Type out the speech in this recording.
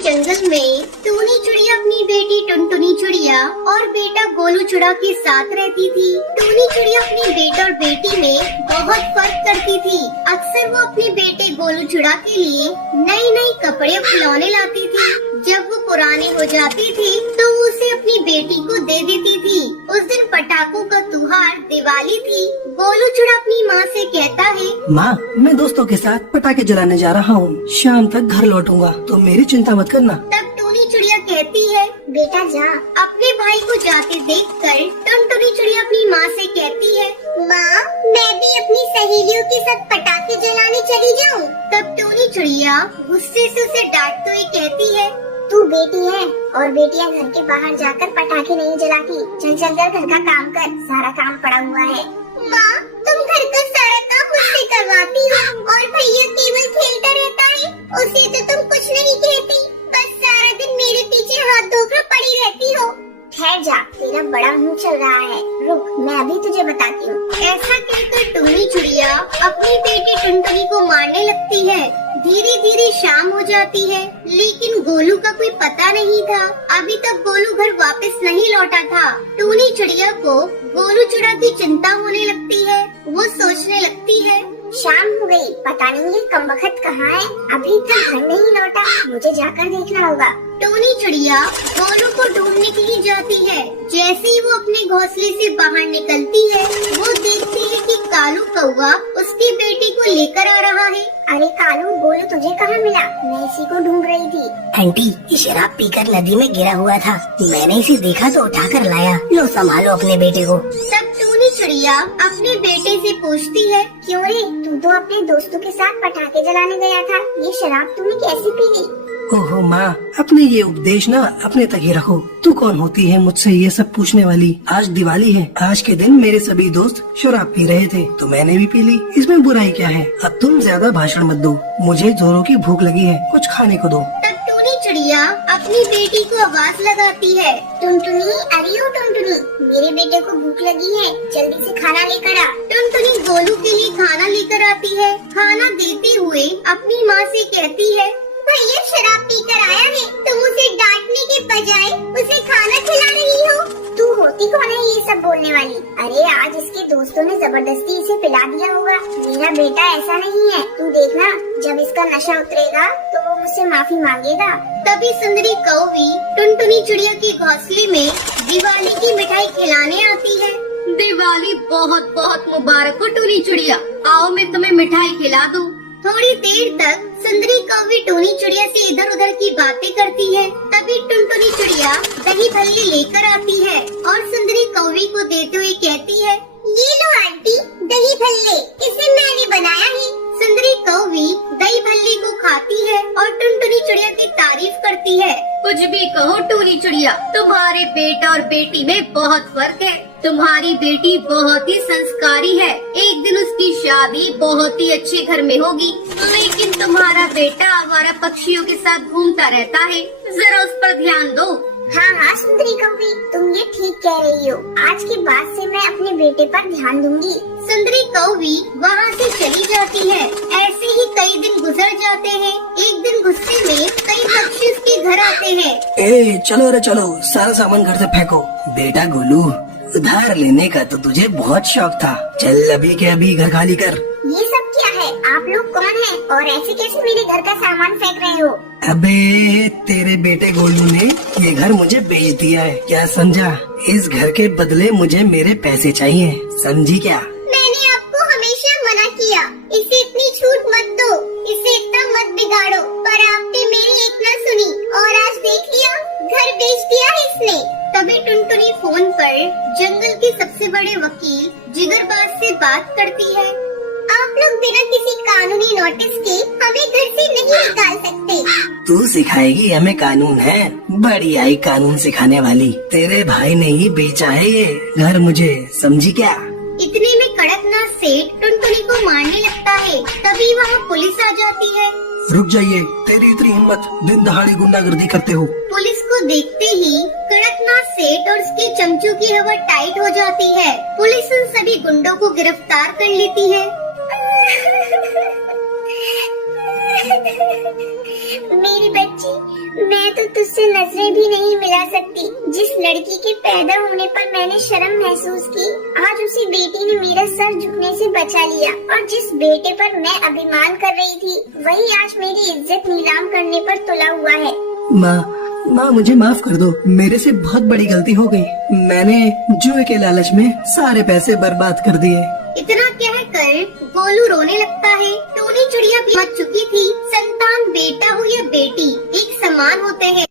जंगल में टूनी चिड़िया अपनी बेटी टुनटुनी चिड़िया और बेटा गोलू चिड़ा के साथ रहती थी। टूनी चिड़िया अपने बेटे और बेटी में बहुत फर्क करती थी। अक्सर वो अपने बेटे गोलू चिड़ा के लिए नए नए कपड़े और खिलौने लाती थी। जब वो पुराने हो जाते थे तो वो उसे अपनी बेटी को दे देती थी। उस दिन पटाखों का त्योहार दिवाली थी। गोलू चिड़ा अपनी माँ से कहता है, माँ, मैं दोस्तों के साथ पटाखे जलाने जा रहा हूँ। शाम तक घर लौटूंगा, तो मेरी चिंता मत करना। तब टूनी चिड़िया कहती है, बेटा जा। अपने भाई को जाते देखकर टुनटुनी चिड़िया अपनी माँ से कहती है, माँ, मैं भी अपनी सहेलियों के साथ पटाखे जलाने चली जाऊँ। तब टूनी चिड़िया गुस्से से उसे डांटते हुए कहती है, तू बेटी है और बेटियां घर के बाहर जाकर पटाखे नहीं जलाती। चल चल कर घर का काम कर, सारा काम पड़ा हुआ है। माँ, तुम घर का सारा काम मुझसे करवाती हो और भैया केवल खेलता रहता है, उसे तो तुम कुछ नहीं कहती। बस सारा दिन मेरे पीछे हाथ धोकर पड़ी रहती हो। ठहर जा, तेरा बड़ा मुंह चल रहा है। रुक, मैं अभी तुझे बताती हूँ। ऐसा कहकर टूनी चिड़िया अपनी बेटी टुनटुनी को मारने लगती है। धीरे धीरे शाम हो जाती है, लेकिन गोलू का कोई पता नहीं था। अभी तक गोलू घर वापस नहीं लौटा था। टूनी चिड़िया को गोलू चिड़ा की चिंता होने लगती है। वो सोचने लगती है, शाम हो गई, पता नहीं ये कमबख्त कहाँ है, अभी तक घर नहीं लौटा, मुझे जाकर देखना होगा। टूनी चिड़िया गोलू को ढूंढने के लिए जाती है। जैसे ही वो अपने घोंसले से बाहर निकलती है, वो देखती है कि कालू कौवा उसकी बेटी को लेकर आ रहा है। अरे कालू, गोलू तुझे कहाँ मिला? मैं इसी को ढूंढ रही थी। आंटी, ये शराब पीकर नदी में गिरा हुआ था, मैंने इसे देखा तो उठाकर लाया। लो संभालो अपने बेटे को। तब टूनी चिड़िया अपने बेटे से पूछती है, क्यों रे, तू तो अपने दोस्तों के साथ पटाखे जलाने गया था, ये शराब तूने कैसे पी ली? ओहो माँ, अपने ये उपदेश ना अपने तक ही रखो। तू कौन होती है मुझसे ये सब पूछने वाली? आज दिवाली है, आज के दिन मेरे सभी दोस्त शराब पी रहे थे तो मैंने भी पी ली, इसमें बुराई क्या है? अब तुम ज्यादा भाषण मत दो, मुझे जोरों की भूख लगी है, कुछ खाने को दो। तब टूनी चिड़िया अपनी बेटी को आवाज लगाती है, टुनटुनी, अरे ओ टुनटुनी, मेरे बेटे को भूख लगी है, जल्दी से खाना लेकर आ। टुनटुनी गोलू के लिए खाना लेकर आती है। खाना देते हुए अपनी माँ से कहती है, भैया शराब पीकर आया है, तुम उसे डांटने के बजाय उसे खाना खिला रही हो। तू होती कौन है ये सब बोलने वाली? अरे आज इसके दोस्तों ने जबरदस्ती इसे पिला दिया होगा। मेरा बेटा ऐसा नहीं है, तू देखना, जब इसका नशा उतरेगा तो वो मुझसे माफी मांगेगा। तभी सुंदरी कौवी टुनटुनी चिड़िया के घोंसले में दिवाली की मिठाई खिलाने आती है। दिवाली बहुत बहुत मुबारक हो टूनी चिड़िया, आओ मैं तुम्हें मिठाई खिला दूं। थोड़ी देर तक सुंदरी कौवी टूनी चिड़िया से इधर उधर की बातें करती है। तभी टुनटुनी चिड़िया दही भल्ले लेकर आती है और सुंदरी कौवी को देते हुए कहती है, ये लो आंटी, दही भल्ले, इसे मैंने बनाया है। सुंदरी कौवी दही भल्ले को खाती है और टुनटुनी चिड़िया की तारीफ करती है। कुछ भी कहो टूनी चिड़िया, तुम्हारे बेटा और बेटी में बहुत फर्क है। तुम्हारी बेटी बहुत ही संस्कारी है, एक दिन उसकी शादी बहुत ही अच्छे घर में होगी, लेकिन तुम्हारा बेटा आवारा पक्षियों के साथ घूमता रहता है, जरा उस पर ध्यान दो। हाँ हाँ सुंदरी कौवी, तुम ये ठीक कह रही हो, आज के बाद से मैं अपने बेटे पर ध्यान दूंगी। सुंदरी कौवी वहाँ से चली जाती है। ऐसे ही कई दिन गुजर जाते हैं। एक दिन गुस्से में कई पक्षी उसके घर आते हैं। ए चलो रे चलो, सारा सामान घर से फेंको। बेटा गोलू, उधार लेने का तो तुझे बहुत शौक था, चल अभी के अभी घर खाली कर। ये सब क्या है? आप लोग कौन हैं और ऐसे कैसे मेरे घर का सामान फेंक रहे हो? अबे तेरे बेटे गोलू ने ये घर मुझे बेच दिया है, क्या समझा? इस घर के बदले मुझे मेरे पैसे चाहिए, समझी क्या? मैंने आपको हमेशा मना किया, इसे इतनी छूट मत दो, इसे इतना मत बिगाड़ो, पर आपने मेरी एक न सुनी और आज देख लिया, घर बेच दिया है इसने। तभी टुनटुनी फोन पर जंगल के सबसे बड़े वकील जिगरबाज से बात करती है। आप लोग बिना किसी कानूनी नोटिस के हमें घर से नहीं निकाल सकते। तू सिखाएगी हमें कानून? है बड़ी आई कानून सिखाने वाली, तेरे भाई ने ही बेचा है ये घर मुझे, समझी क्या? इतने में कड़कनाथ सेठ टुनटुनी को मारने लगता है। तभी वहाँ पुलिस आ जाती है। रुक जाइए, तेरी इतनी हिम्मत, दिन दहाड़ी गुंडागर्दी करते हो। पुलिस को देखते ही कड़कनाथ सेठ और उसके चमचों की हवा टाइट हो जाती है। पुलिस उन सभी गुंडों को गिरफ्तार कर लेती है। मेरी बच्ची, मैं तो तुझसे नजरें भी नहीं मिला सकती। जिस लड़की के पैदा होने पर मैंने शर्म महसूस की, आज उसी बेटी ने मेरा सर झुकने से बचा लिया। और जिस बेटे पर मैं अभिमान कर रही थी, वही आज मेरी इज्जत नीलाम करने पर तुला हुआ है। माँ मुझे माफ कर दो, मेरे से बहुत बड़ी गलती हो गई। मैंने जुए के लालच में सारे पैसे बर्बाद कर दिए। इतना कहकर गोलू रोने लगता है। टोनी चिड़िया भी मच चुकी थी। संतान बेटा हो या बेटी, एक समान होते हैं।